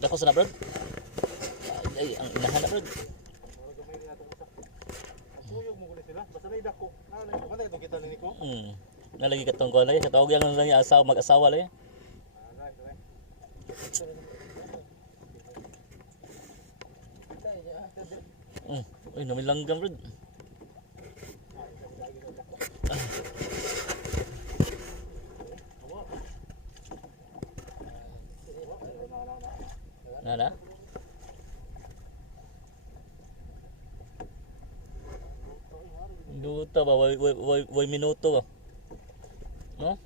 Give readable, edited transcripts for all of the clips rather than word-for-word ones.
Dako sa na bro. Ay, ang inahan na bro. Suyog mo gulit sila. Basta may dako. Ano itong kita ni ko? Nalagi ka tong kuan lagi. Katawag yan lang yung asawa, mag-asawa lagi. Uy, namilanggam bro. Nana? Minuto ba? Way minuto ba? No?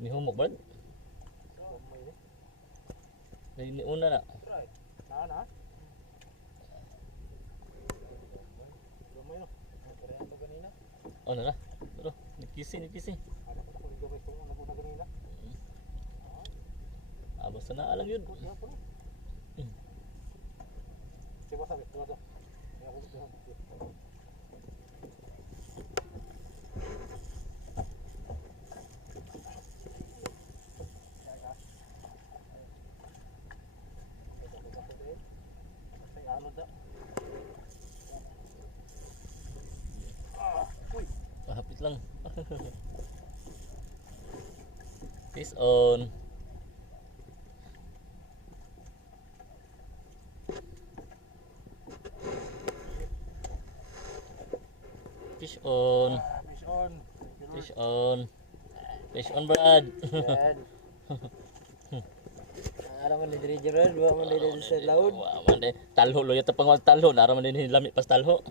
Ni humok ba? Ni una na. Na. Ano na? Pero, nikisi. Basta na alam yun. Hapit lang. Fish on. Fish on. Fish on, Brad. Aram man diri Gerald, wa man diri sa laod. Wa man talho lo yata pang talho, nara man din lami pas talho.